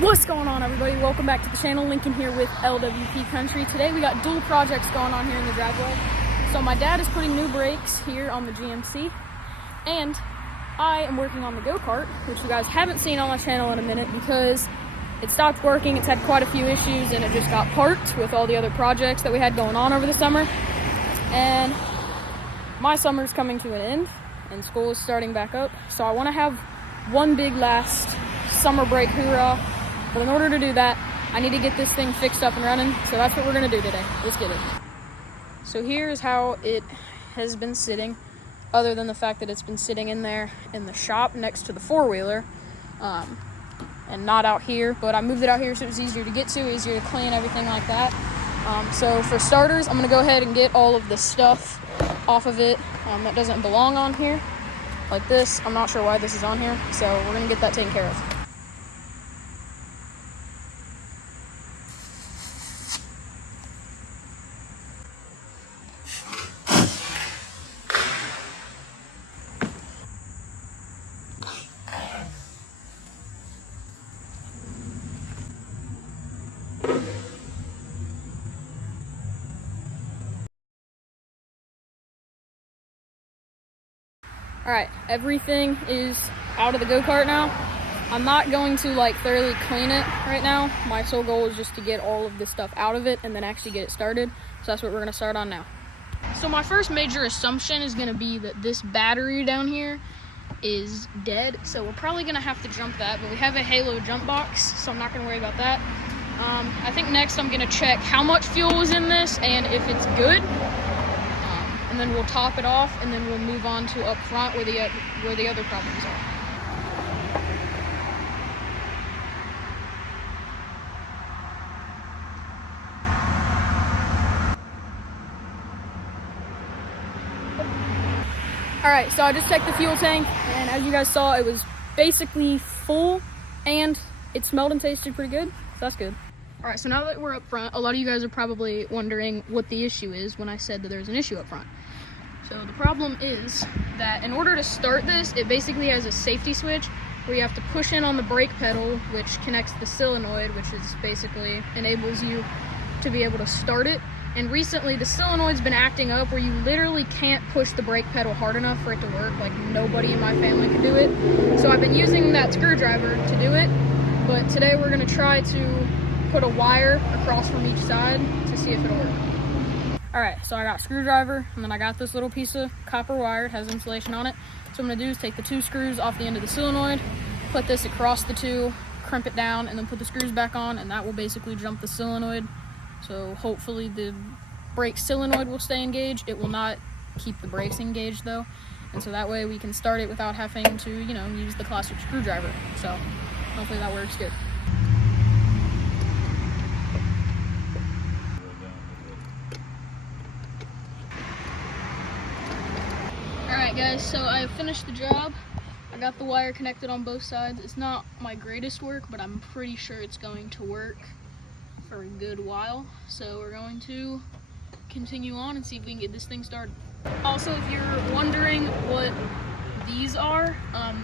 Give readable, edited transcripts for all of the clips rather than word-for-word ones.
What's going on, everybody? Welcome back to the channel. Lincoln here with LWP Country. Today we got dual projects going on here in the driveway. So my dad is putting new brakes here on the GMC, and I am working on the go-kart, which you guys haven't seen on my channel in a minute because it stopped working. It's had quite a few issues and it just got parked with all the other projects that we had going on over the summer. And my summer's coming to an end and school is starting back up. So I want to have one big last summer break hoorah. But in order to do that, I need to get this thing fixed up and running. So that's what we're going to do today. Let's get it. So here's how it has been sitting, other than the fact that it's been sitting in there in the shop next to the four-wheeler, and not out here. But I moved it out here so it was easier to get to, easier to clean, everything like that. So for starters, I'm going to go ahead and get all of the stuff off of it that doesn't belong on here, like this. I'm not sure why this is on here, so we're going to get that taken care of. Alright, everything is out of the go-kart now. I'm not going to thoroughly clean it right now. My sole goal is just to get all of this stuff out of it and then actually get it started. So that's what we're going to start on now. So my first major assumption is going to be that this battery down here is dead. So we're probably going to have to jump that, but we have a Halo jump box, so I'm not going to worry about that. I think next I'm going to check how much fuel is in this and if it's good. And then we'll top it off, and then we'll move on to up front where the other problems are. Alright, so I just checked the fuel tank, and as you guys saw, it was basically full, and it smelled and tasted pretty good, so that's good. Alright, so now that we're up front, a lot of you guys are probably wondering what the issue is when I said that there's an issue up front. So the problem is that in order to start this, it basically has a safety switch where you have to push in on the brake pedal, which connects the solenoid, which is basically enables you to be able to start it. And recently the solenoid's been acting up where you literally can't push the brake pedal hard enough for it to work. Like, nobody in my family can do it. So I've been using that screwdriver to do it, but today we're gonna try to put a wire across from each side to see if it'll work. Alright, so I got a screwdriver, and then I got this little piece of copper wire. It has insulation on it. So what I'm going to do is take the two screws off the end of the solenoid, put this across the two, crimp it down, and then put the screws back on, and that will basically jump the solenoid. So hopefully the brake solenoid will stay engaged. It will not keep the brakes engaged though, and so that way we can start it without having to, use the classic screwdriver. So hopefully that works good. Alright guys, so I have finished the job. I got the wire connected on both sides. It's not my greatest work, but I'm pretty sure it's going to work for a good while. So we're going to continue on and see if we can get this thing started. Also, if you're wondering what these are,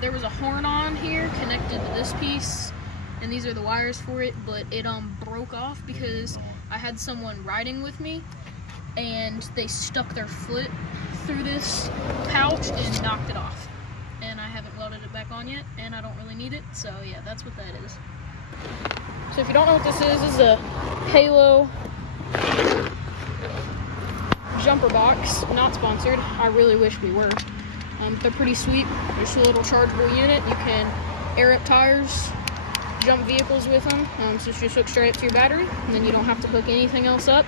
there was a horn on here connected to this piece, and these are the wires for it, but it broke off because I had someone riding with me and they stuck their foot through this pouch and knocked it off. And I haven't welded it back on yet, and I don't really need it, so yeah, that's what that is. So if you don't know what this is a Halo jumper box. Not sponsored. I really wish we were. They're pretty sweet. There's a little chargeable unit. You can air up tires, jump vehicles with them, so it's just hooked straight up to your battery, and then you don't have to hook anything else up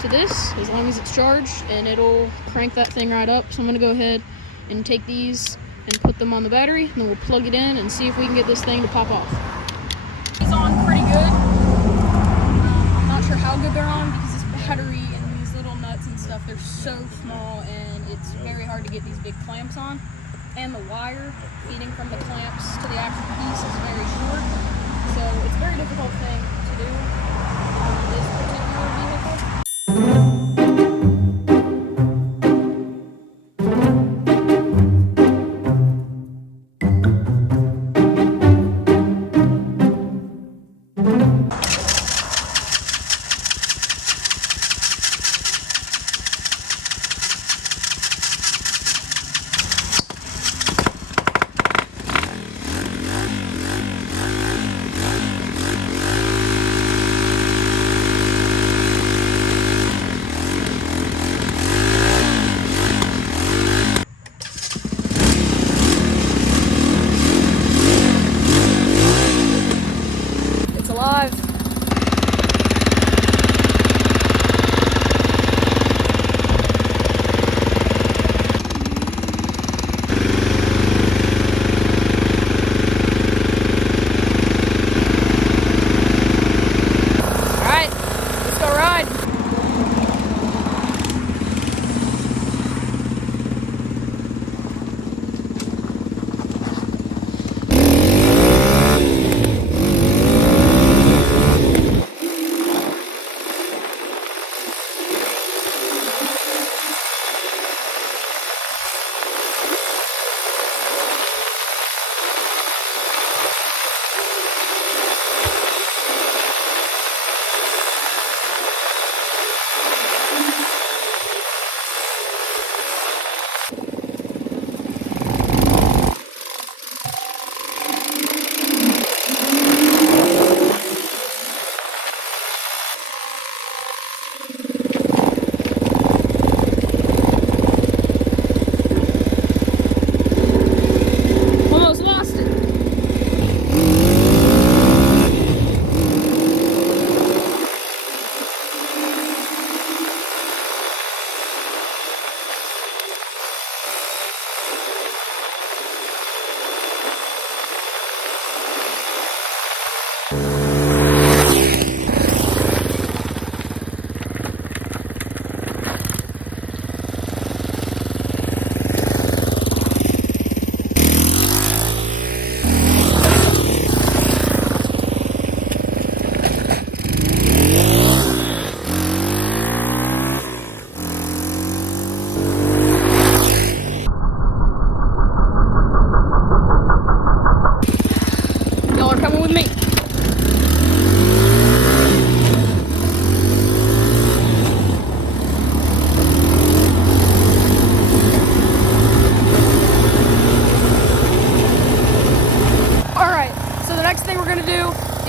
to this as long as it's charged, and it'll crank that thing right up. So I'm going to go ahead and take these and put them on the battery, and then we'll plug it in and see if we can get this thing to pop off. It's on pretty good. I'm not sure how good they're on because this battery and these little nuts and stuff, they're so small and it's very hard to get these big clamps on. And the wire feeding from the clamps to the actual piece is very short, so it's a very difficult thing to do on this particular vehicle.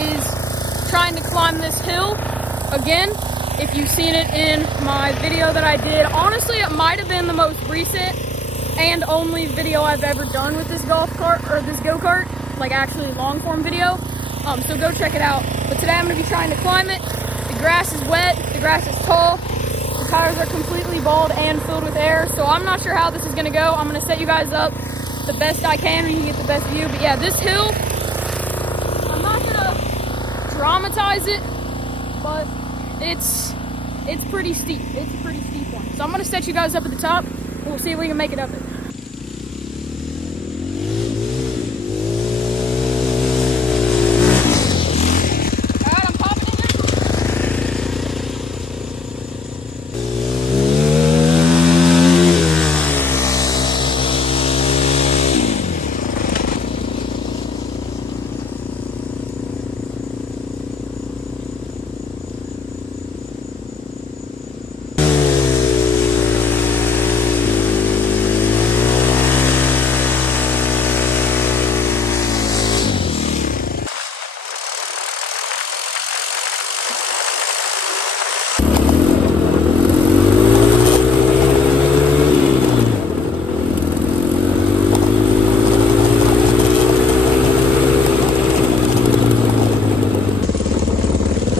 is trying to climb this hill again. If you've seen it in my video that I did, honestly, it might have been the most recent and only video I've ever done with this golf cart, or this go-kart, like actually long form video. So go check it out. But today I'm gonna be trying to climb it. The grass is wet, the grass is tall, the tires are completely bald and filled with air, so I'm not sure how this is gonna go. I'm gonna set you guys up the best I can and you can get the best view. But yeah, this hill, I'm not gonna dramatize it, but it's pretty steep. It's a pretty steep one. So I'm gonna set you guys up at the top and we'll see if we can make it up it.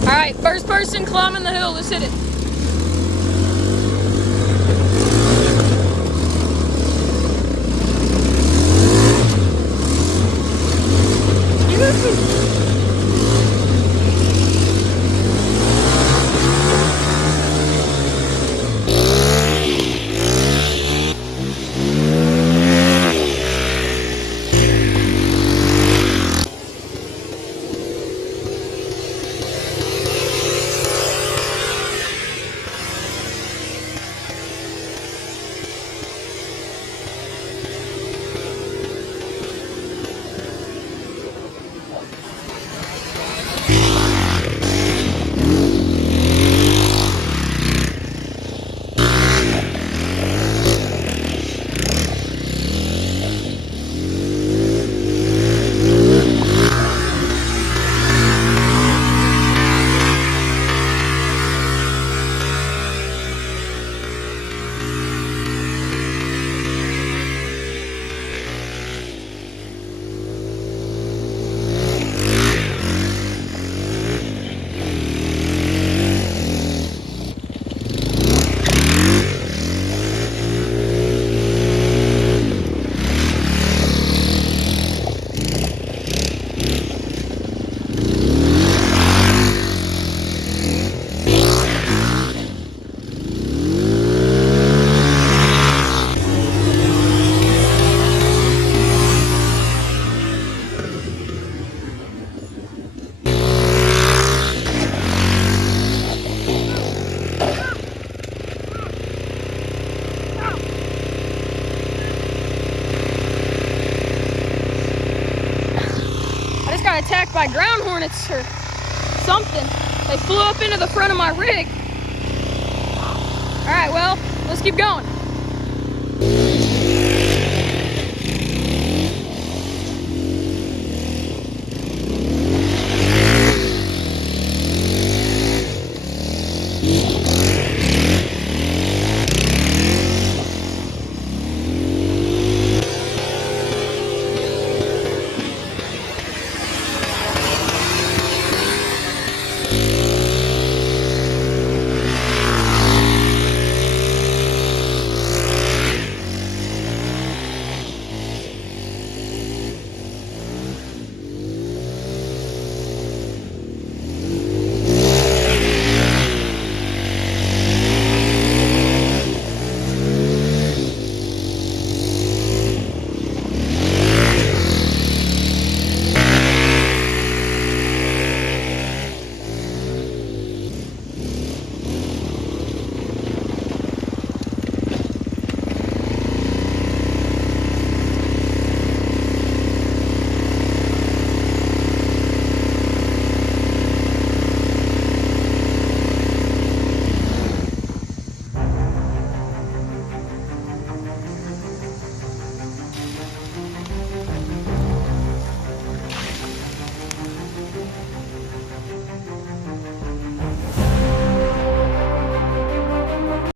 Alright, first person climbing the hill, let's hit it. Got attacked by ground hornets or something. They flew up into the front of my rig. All right, well, let's keep going.